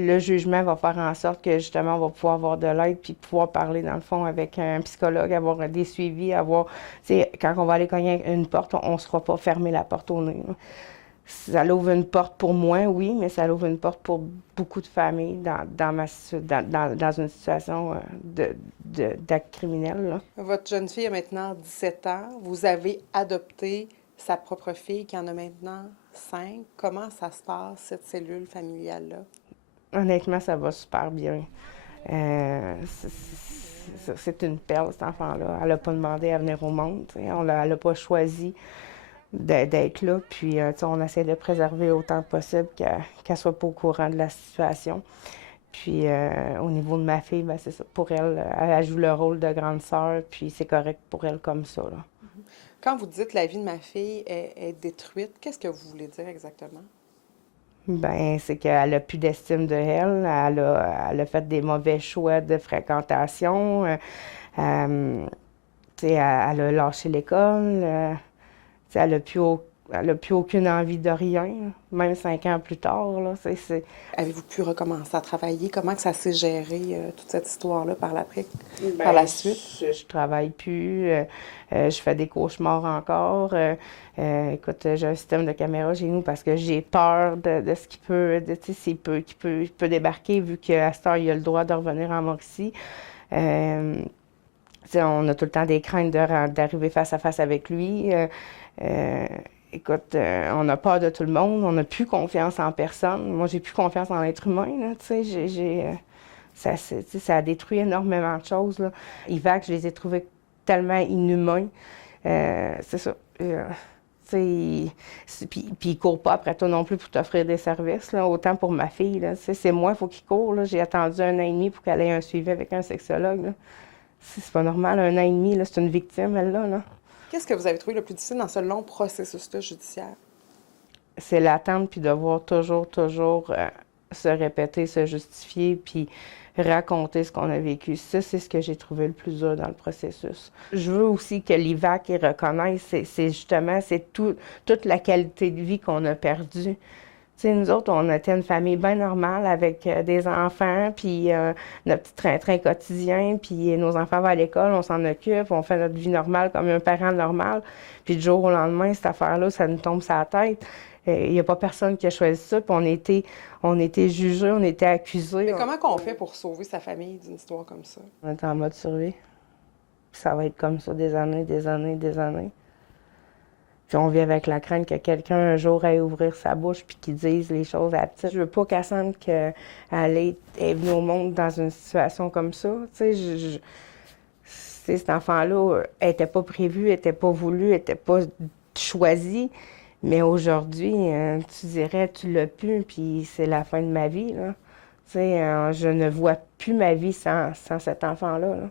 Le jugement va faire en sorte que justement, on va pouvoir avoir de l'aide puis pouvoir parler dans le fond avec un psychologue, avoir des suivis, avoir, tu sais, quand on va aller cogner à une porte, on ne se fera pas fermer la porte au nez, là. Ça l'ouvre une porte pour moi, oui, mais ça l'ouvre une porte pour beaucoup de familles dans une situation d'acte criminel, là. Votre jeune fille a maintenant 17 ans. Vous avez adopté sa propre fille qui en a maintenant 5. Comment ça se passe, cette cellule familiale-là? Honnêtement, ça va super bien. C'est une perle, cet enfant-là. Elle n'a pas demandé à venir au monde. T'sais. Elle n'a pas choisi d'être là. Puis, on essaie de préserver autant que possible qu'elle soit pas au courant de la situation. Puis, au niveau de ma fille, ben, c'est ça. Pour elle, elle joue le rôle de grande sœur, puis c'est correct pour elle comme ça, là. Quand vous dites la vie de ma fille est détruite, qu'est-ce que vous voulez dire exactement? Ben, c'est qu'elle a plus d'estime de elle. Elle a fait des mauvais choix de fréquentation. Euh, elle a lâché l'école. Elle n'a plus aucune envie de rien, là. Même 5 ans plus tard. Là, Avez-vous pu recommencer à travailler? Comment que ça s'est géré, toute cette histoire-là, par la Ben, suite? je travaille plus. Je fais des cauchemars encore. Écoute, j'ai un système de caméra chez nous parce que j'ai peur de ce qu'il peut, qu'il peut débarquer vu qu'à cette heure, il a le droit de revenir en Mauricie. Euh, on a tout le temps des craintes d'arriver face à face avec lui. Euh, Écoute, on a peur de tout le monde, on n'a plus confiance en personne. Moi, j'ai plus confiance en l'être humain, là, tu sais, ça a détruit énormément de choses, là. Ivac, je les ai trouvés tellement inhumains. C'est ça. Puis il court pas après toi non plus pour t'offrir des services, là, autant pour ma fille, là. C'est moi, il faut qu'il court, là. J'ai attendu 1 an et demi pour qu'elle ait un suivi avec un sexologue, là. C'est pas normal, 1 an et demi, là, c'est une victime, elle, là. Qu'est-ce que vous avez trouvé le plus difficile dans ce long processus-là judiciaire? C'est l'attente, puis devoir toujours se répéter, se justifier, puis raconter ce qu'on a vécu. Ça, c'est ce que j'ai trouvé le plus dur dans le processus. Je veux aussi que l'IVAC reconnaisse, c'est justement, toute la qualité de vie qu'on a perdue. Tu sais, nous autres, on était une famille bien normale avec des enfants, puis notre petit train-train quotidien, puis nos enfants vont à l'école, on s'en occupe, on fait notre vie normale comme un parent normal. Puis du jour au lendemain, cette affaire-là, ça nous tombe sur la tête. Il n'y a pas personne qui a choisi ça, puis on était jugés, on était accusés. Mais comment qu'on fait pour sauver sa famille d'une histoire comme ça? On est en mode survie. Puis ça va être comme ça des années, des années, des années. Puis on vit avec la crainte que quelqu'un un jour aille ouvrir sa bouche puis qu'il dise les choses à la petite. Je veux pas qu'elle sente qu'elle est venue au monde dans une situation comme ça. Tu sais, cet enfant-là était pas prévu, était pas voulu, était pas choisi. Mais aujourd'hui, tu dirais, tu l'as pu, puis c'est la fin de ma vie, là. Tu sais, je ne vois plus ma vie sans cet enfant-là, là.